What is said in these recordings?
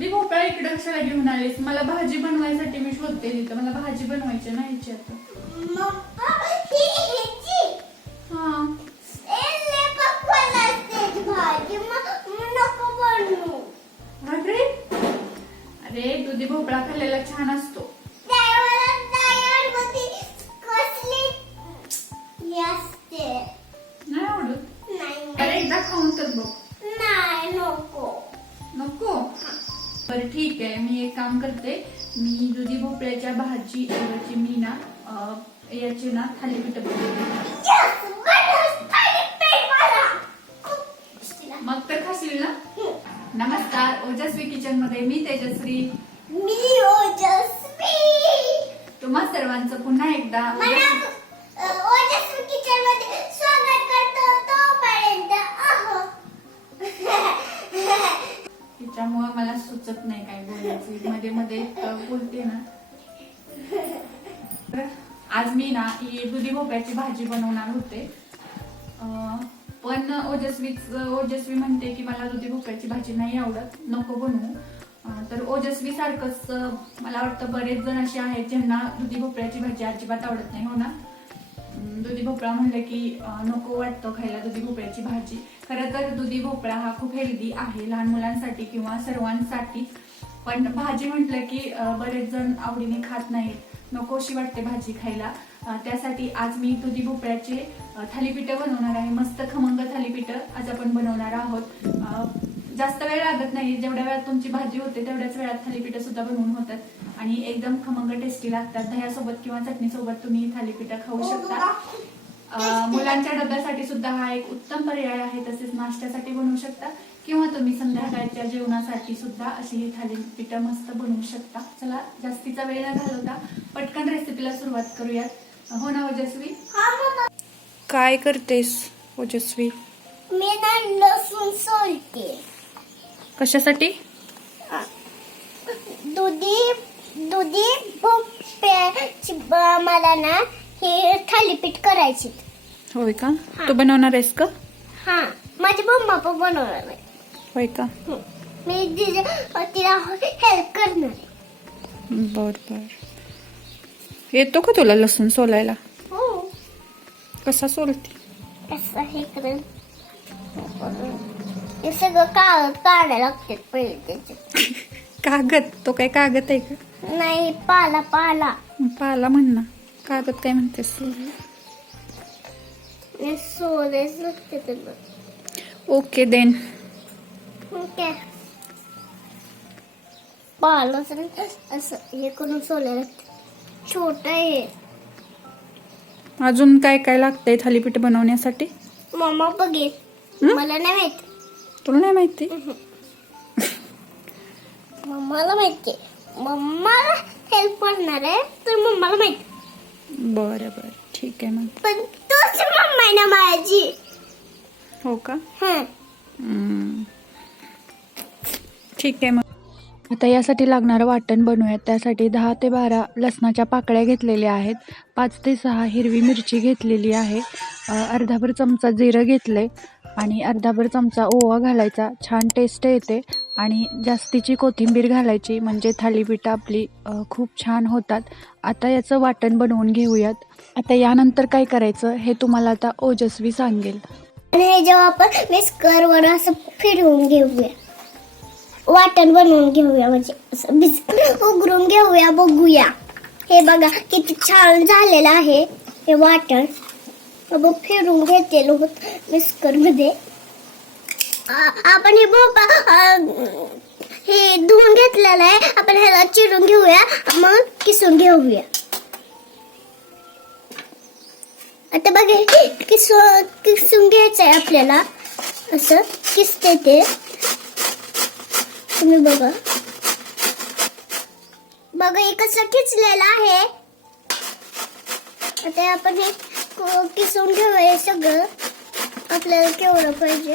घेऊन आलीस? मला भाजी बनवायसाठी मी शोधते तिथं. मला भाजी बनवायची ना याची आता. मम्मा ही ह्याची. हा. एले पप्पाला असते भाजी. मग नको बनवू अरे? अरे दुधी भोपळा खाल्लेला छान असतो. करते. मी दुधी भोपळ्याच्या भाजी ऐवजी मी ना याचे ना थालीपीठ बनवते. मग तर खाशील ना. नमस्कार ओजस्वी किचनमध्ये मी तेजश्री मी ओजस्वी. तुम्हा सर्वांचं पुन्हा एकदा मला अ, ओजस्वी किचनमध्ये स्वागत करतो तोपर्यंत अहो त्यामुळे मला सुचत नाही काय बोलायचं. मध्ये मध्ये बोलते ना. आज मी ना ही दुधी भोपळ्याची भाजी बनवणार होते. पण ओजस्वी ओजस्वी म्हणते की मला दुधी भोपळ्याची भाजी नाही आवडत. नको बनवू. तर ओजस्वी सारखंच मला वाटतं बरेच जण असे आहेत ज्यांना दुधी भोपळ्याची भाजी अजिबात आवडत नाही हो ना? दुधी भोपळा म्हणलं की नको वाटतं खायला दुधी भोपळ्याची भाजी. खरं तर दुधी भोपळा हा खूप हेल्दी आहे लहान मुलांसाठी किंवा सर्वांसाठी. पण भाजी म्हटलं की बरेच जण आवडीने खात नाहीत. नकोशी वाटते भाजी खायला. त्यासाठी आज मी दुधी भोपळ्याचे अं, थालीपीठं बनवणार आहे. मस्त खमंग थालीपीठं आज आपण बनवणार आहोत. जास्त वेळ लागत नाही. जेवढ्या वेळात तुमची भाजी होते तेवढ्याच वेळात थालीपीठं सुद्धा बनवून होतात. आणि एकदम खमंग टेस्टी लागतात. दह्यासोबत किंवा चटणीसोबत तुम्ही थालीपीठं खाऊ शकता. अं, मुलांच्या डब्यासाठी सुद्धा हा एक उत्तम पर्याय आहे. तसेच नाश्त्यासाठी बनवू शकता. किंवा तुम्ही संध्याकाळच्या जेवणासाठी सुद्धा अशी ही थालीपीठं मस्त बनवू शकता. चला जास्तीचा वेळ न घालवता पटकन रेसिपीला सुरुवात करूयात. हो ना ओजस्वी? हा काय करतेस ओजस्वी? मी ना लसूण सोलते. कशासाठी? दुधी दुधी मला ना हे थालीपीठ करायची. होय का? तू बनवणार आहेस का? हा माझी मम्मा पण बनवणार आहे होय का. मी तिला हेल्प करणार. आहे बर बर. येतो का तुला लसूण सोलायला? हो. कसा सोलते? असं हे करेल हे सगळं कागद काढायला लागते पहिले त्याचे. कागद? तो काय कागद आहे का? नाही पाला पाला. पाला म्हण ना. कागद काय म्हणतेस? हे सोलायच लागते त्याला. Okay then. ओके. पाला असं हे करून सोलायला लागते. छोट आहे. अजून काय काय लागतंय थालीपीठ बनवण्यासाठी? मम्मा बघेल? मला नाही माहीत. तुला नाही माहिती? मम्माला माहिती. मम्माला हेल्प करणार आहे तर मम्माला माहिती. बरं बरं. ठीक आहे मग. पण तूच मम्मा आहे ना माझी. हो का? हं. हम्म. ठीक आहे मग. आता यासाठी लागणारं वाटण बनवूयात. त्यासाठी दहा ते बारा लसणाच्या पाकळ्या घेतलेल्या आहेत. पाच ते सहा हिरवी मिरची घेतलेली आहे. अ, अर्धाभर चमचा जिरं घेतले आणि अर्धाभर चमचा ओवा घालायचा. छान टेस्ट येते. आणि जास्तीची कोथिंबीर घालायची म्हणजे थालीपीठं आपली खूप छान होतात. आता याचं वाटण बनवून घेऊयात. आता यानंतर काय करायचं हे तुम्हाला आता ओजस्वी सांगेल. आणि हे जेव्हा आपण मिस्कर असं फिरवून घेऊया. वाटण बनवून घेऊया म्हणजे असं उघडून घेऊया बघूया. हे बघा किती छान झालेलं आहे हे वाटण. बाबा फिरून घेते होत मिस्करमध्ये आपण हे भोपा हे धुवून घेतलेलं आहे. आपण ह्याला चिरून घेऊया. मग किसून घेऊया. आता बघा किसू किसून घ्यायचं आहे आपल्याला. असं किसते ते. तुम्ही बघा. बघा हे कसं खिचलेलं आहे. आता आपण हे किसून घेऊया सगळं आपल्याला केवढं पाहिजे.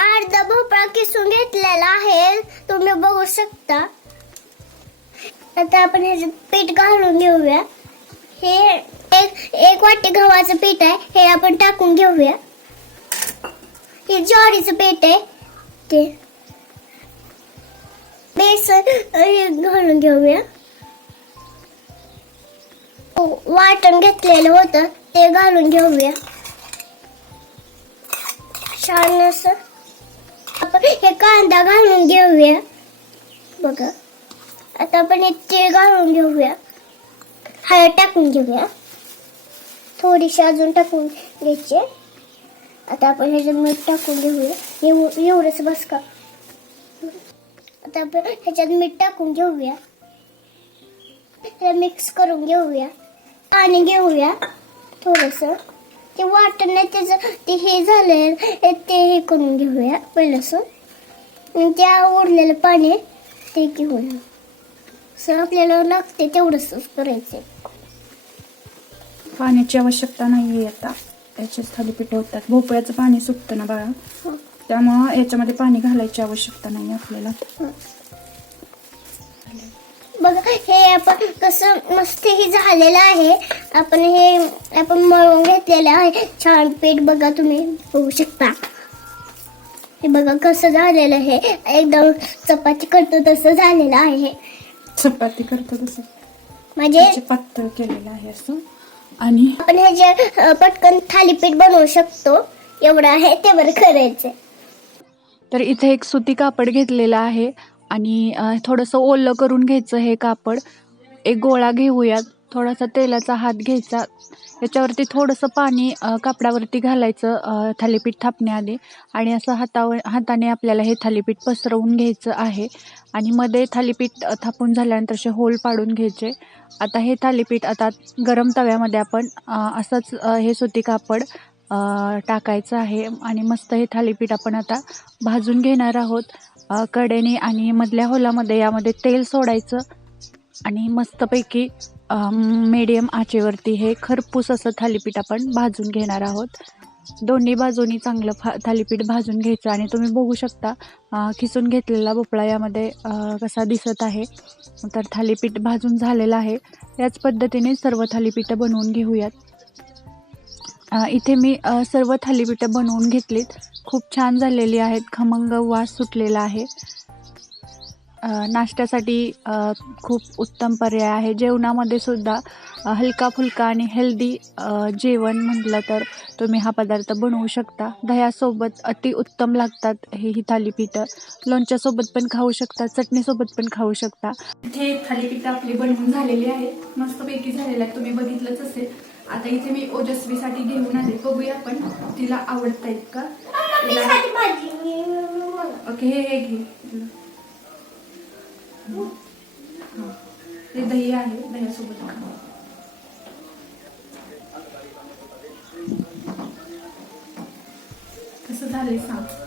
अर्धा भोपळा किसून घेतलेला आहे. तुम्ही बघू शकता. आता आपण ह्याचं पीठ घालून घेऊया. हे एक एक वाटी गव्हाचं पीठ आहे हे आपण टाकून घेऊया. हे ज्वारीचं पीठ आहे ते. बेसन हे घालून घेऊया. वाटण घेतलेलं होतं ते घालून घेऊया. छान असं. आपण हे कांदा घालून घेऊया. बघा. आता आपण हे ते घालून घेऊया. हळद टाकून घेऊया. थोडीशी अजून टाकून घ्यायची. आता आपण ह्याच्यात मीठ टाकून घेऊया. एव- एवढंच बस का? आता आपण ह्याच्यात मीठ टाकून घेऊया. मिक्स करून घेऊया. पाणी घेऊया थोडस. ते वाटण नाही त्याचं ते हे झालं ते हे करून घेऊया पहिलंच आणि त्या उरलेलं पाणी ते घेऊया असं आपल्याला लागते तेवढंच करायचं पाण्याची आवश्यकता नाही आता. याचेच थालीपीठ होतात. भोपळ्याचं पाणी सुटतं ना बाळा. त्यामुळं याच्यामध्ये पाणी घालायची आवश्यकता नाही आपल्याला. बघा हे आपण कसं मस्त हे झालेलं आहे. आपण हे आपण मळून घेतलेलं आहे. छान पीठ बघा तुम्ही बघू शकता. हे बघा कसं झालेलं आहे. एकदम चपाती करतो तसं झालेलं आहे. चपाती करतो तसं. म्हणजे त्याचे पातळ केलेलं आहे असं. आणि आपण ह्याचे अं, पटकन थालीपीठ बनवू शकतो. एवढं आहे ते बरं करायचं तर इथे एक सुती कापड घेतलेलं आहे. आणि थोडंसं ओलं करून घ्यायचं हे कापड. एक गोळा घेऊयात. थोडासा तेलाचा हात घ्यायचा. याच्यावरती थोडंसं पाणी कापडावरती घालायचं थालीपीठ थापण्याआधी. आणि असं हातावर हाताने आपल्याला हे थालीपीठ पसरवून घ्यायचं आहे. आणि मध्ये थालीपीठ थापून झाल्यानंतर असे होल पाडून घ्यायचे. आता हे थालीपीठ आता गरम तव्यामध्ये आपण असंच हे सुती कापड टाकायचं आहे. आणि मस्त हे थालीपीठ आपण आता भाजून घेणार आहोत. कडेने आणि मधल्या होलामध्ये यामध्ये तेल सोडायचं आणि मस्तपैकी मीडियम आचेवरती हे खरपूस असं थालीपीठ आपण भाजून घेणार आहोत. दोन्ही बाजूनी चांगलं फा थालीपीठ भाजून घ्यायचं आणि तुम्ही बघू शकता खिचून खिसून घेतलेला भोपळा यामध्ये कसा दिसत आहे. तर थालीपीठ भाजून झालेलं आहे. याच पद्धतीने सर्व थालीपीठं बनवून घेऊयात. इथे मी सर्व थालीपीठं बनवून घेतलीत. खूप छान झालेली आहेत. खमंग वास सुटलेला आहे. नाश्त्यासाठी खूप उत्तम पर्याय आहे. जेवणामध्ये सुद्धा हलका फुलका आणि हेल्दी जेवण म्हटलं तर तुम्ही हा पदार्थ बनवू शकता. दह्यासोबत अतिउत्तम लागतात हे ही थालीपीठं लोणच्यासोबत पण खाऊ शकता. चटणीसोबत पण खाऊ शकता. इथे थालीपीठं आपली बनवून झालेली आहे मस्तपैकी झालेल्या तुम्ही बघितलंच असेल. आता इथे मी ओजस्वीसाठी घेऊन आले. बघूया आपण तिला आवडतायत का तिला ओके हे हे घे. हा. दही आहे दह्यासोबत. कसं झालंय सांग.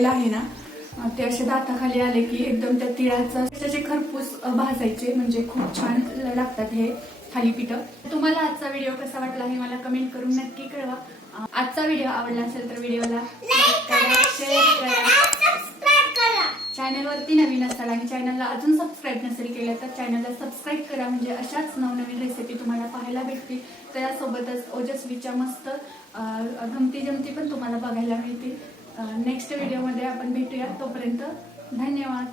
तीळ आहे ना ते असे दाताखाली आले की एकदम त्या तिळाचा त्याचे खरपूस भाजायचे म्हणजे खूप छान लागतात हे थालीपीठ तुम्हाला आजचा व्हिडिओ कसा वाटला हे मला कमेंट करून नक्की कळवा. आजचा व्हिडिओ आवडला असेल तर व्हिडिओला शेअर करा चॅनलवरती नवीन असाल आणि चॅनलला अजून सबस्क्राईब नसेल केलं तर चॅनलला सबस्क्राईब करा. म्हणजे अशाच नवनवीन रेसिपी तुम्हाला पाहायला भेटतील. त्यासोबतच ओजस्वीच्या मस्त गमती जमती पण तुम्हाला बघायला मिळतील. नेक्स्ट व्हिडिओमध्ये आपण भेटूया. तोपर्यंत धन्यवाद.